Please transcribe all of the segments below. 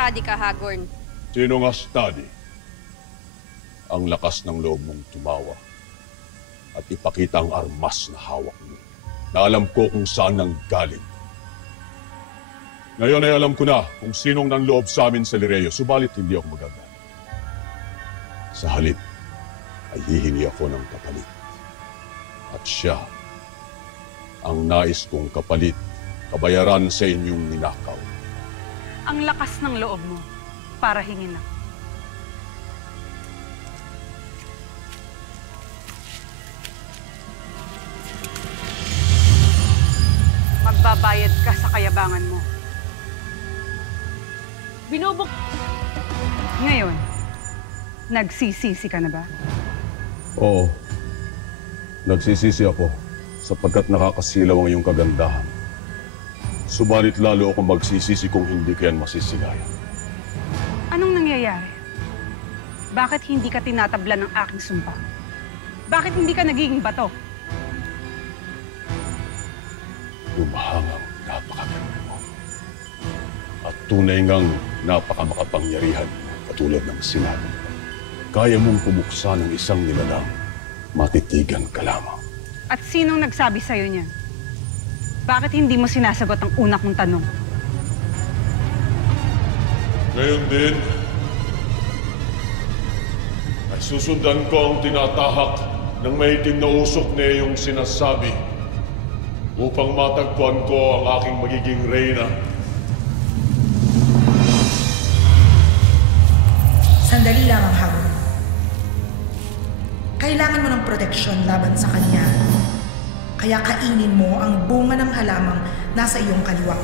study ka, Hagorn. Sino nga study? Ang lakas ng loob mong tumawa at ipakita ang armas na hawak mo, na alam ko kung saan nang galing. Ngayon ay alam ko na kung sinong nanloob sa amin sa Lireo, subalit hindi ako magagalit. Sa halip, ay hihingi ako ng kapalit. At siya, ang nais kong kapalit, kabayaran sa inyong ninakaw. Ang lakas ng loob mo para hingin ako. Magbabayad ka sa kayabangan mo. Binubok... Ngayon, nagsisisi ka na ba? Oo. Nagsisisi ako sapagkat nakakasilaw ang iyong kagandahan. Subalit lalo ako magsisisi kung hindi ko yan masisilayan. Anong nangyayari? Bakit hindi ka tinatablan ng aking sumpa? Bakit hindi ka nagiging bato? Lumahangang napakaganda mo. At tunay ngang napakamakapangyarihan katulad ng sinabi. Kaya mong pumuksa ng isang nilalang, matitigan ka lamang. At sinong nagsabi sa'yo niyan? Bakit hindi mo sinasagot ang una kong tanong? Ngayon din, ay susundan ko ang tinatahak ng maitim na usok na iyong sinasabi upang matagpuan ko ang aking magiging reyna. Sandali lang ang Hagorn. Kailangan mo ng proteksyon laban sa kanya. Kaya kainin mo ang bunga ng halamang nasa iyong kaliwa.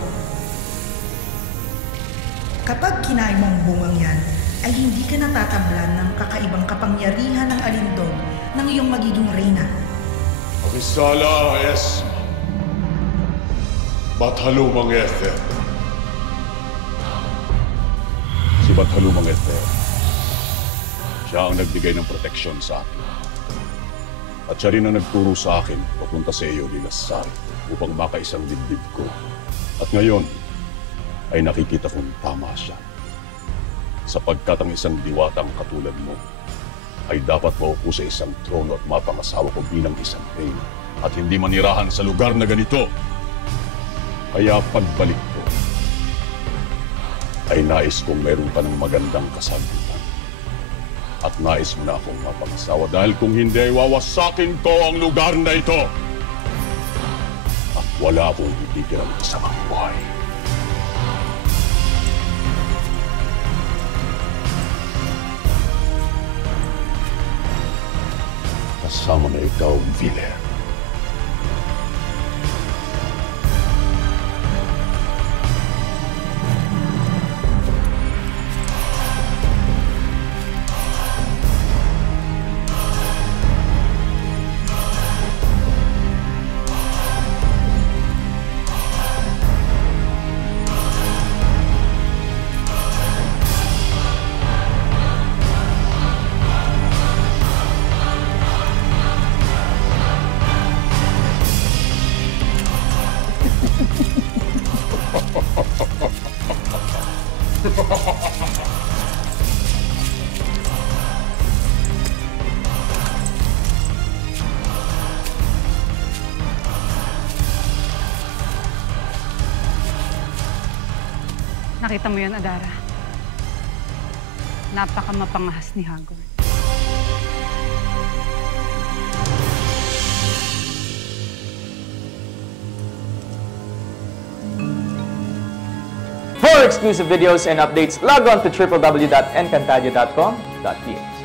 Kapag kinain mo ang bungang yan, ay hindi ka natatablan ng kakaibang kapangyarihan ng alindog ng iyong magiging reyna. Makisala es Bathalumang Ether. Si Bathalumang Ether, siya ang nagbigay ng proteksyon sa akin. At siya rin ang nagturo sa akin papunta sa iyo, Lilasar, upang makaisang dibdib ko. At ngayon, ay nakikita kong tama siya. Sapagkat ang isang diwatang katulad mo ay dapat maupo sa isang trono at mapangasawa ko bilang isang reyna at hindi manirahan sa lugar na ganito. Kaya pagbalik ko, ay nais kong meron ka ng magandang kasagutan. At nais mo na akong mapangasawa dahil kung hindi ay wawasakin ko ang lugar na ito. At wala akong itigil ang kasamang buhay. Kasama na ikaw, Viller. Nakita mo yun, Adara? Napakamapangahas ni Hagorn. For exclusive videos and updates, log on to www.encantadia.com.ph.